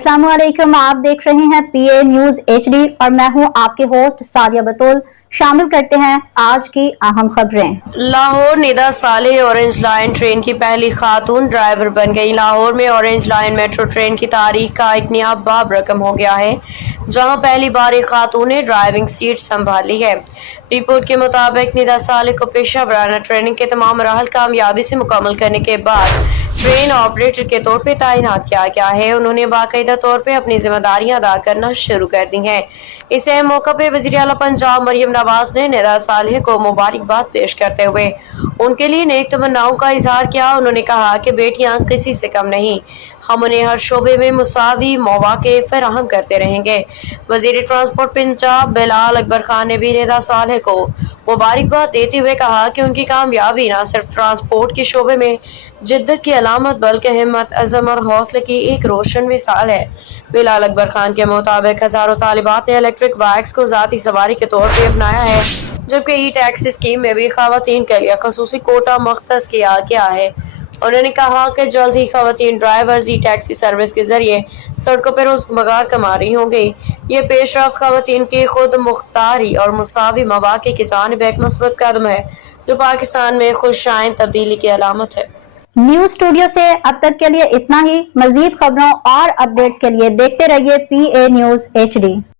अस्सलाम वालेकुम, आप देख रहे हैं PA न्यूज HD और मैं हूं आपके होस्ट सादिया बतूल। शामिल करते हैं आज की अहम खबरें। Lahore Nida Saleh orange line train की पहली खातून ड्राइवर बन गई। लाहौर में ऑरेंज लाइन मेट्रो ट्रेन की तारीख का एक नया बाब रकम हो गया है, जहां पहली बार एक खातून ने ड्राइविंग सीट संभाली है। रिपोर्ट के मुताबिक निदा सालेह को पेशा वराना ट्रेनिंग के तमाम मराहल कामयाबी से मुकम्मल करने के बाद ट्रेन ऑपरेटर के तौर पर तैनात किया गया है। उन्होंने बाकायदा तौर पर अपनी जिम्मेदारियां अदा करना शुरू कर दी हैं। इस अहम मौके पर वज़ीर आला पंजाब मरियम नवाज ने निदा सालेह को मुबारकबाद पेश करते हुए उनके लिए नेक तमन्नाओं का इजहार किया। उन्होंने कहा कि बेटियां किसी से कम नहीं, हम उन्हें हर शोबे में मुसावी मौके फराहम करते रहेंगे। वज़ीर ट्रांसपोर्ट पंजाब बिलाल अकबर खान ने भी निदा सालेह को मुबारकबाद देते हुए कहा कि उनकी कामयाबी न सिर्फ ट्रांसपोर्ट के शोबे में जिद्दत की अलामत बल्कि हिम्मत, अज़म और हौसले की एक रोशन मिसाल है। बिलाल अकबर खान के मुताबिक हजारों तालिबात ने इलेक्ट्रिक बाइक्स को ज़ाती सवारी के तौर पर अपनाया है, जबकि ई टैक्सी स्कीम में भी खवातीन के लिए खसूसी कोटा मख्तस किया गया है। उन्होंने कहा कि जल्द ही खवातीन ड्राइवर्स ई टैक्सी सर्विस के जरिए सड़कों पर रोजगार कमा रही होंगी। ये पेशरफ्त खवातीन की खुद मुख्तारी और मुसावी मौके की जानिब एक मुस्बत कदम है, जो पाकिस्तान में खुशाइन तब्दीली की अलामत है। न्यूज स्टूडियो से अब तक के लिए इतना ही। मजीद खबरों और अपडेट्स के लिए देखते रहिए PA न्यूज HD।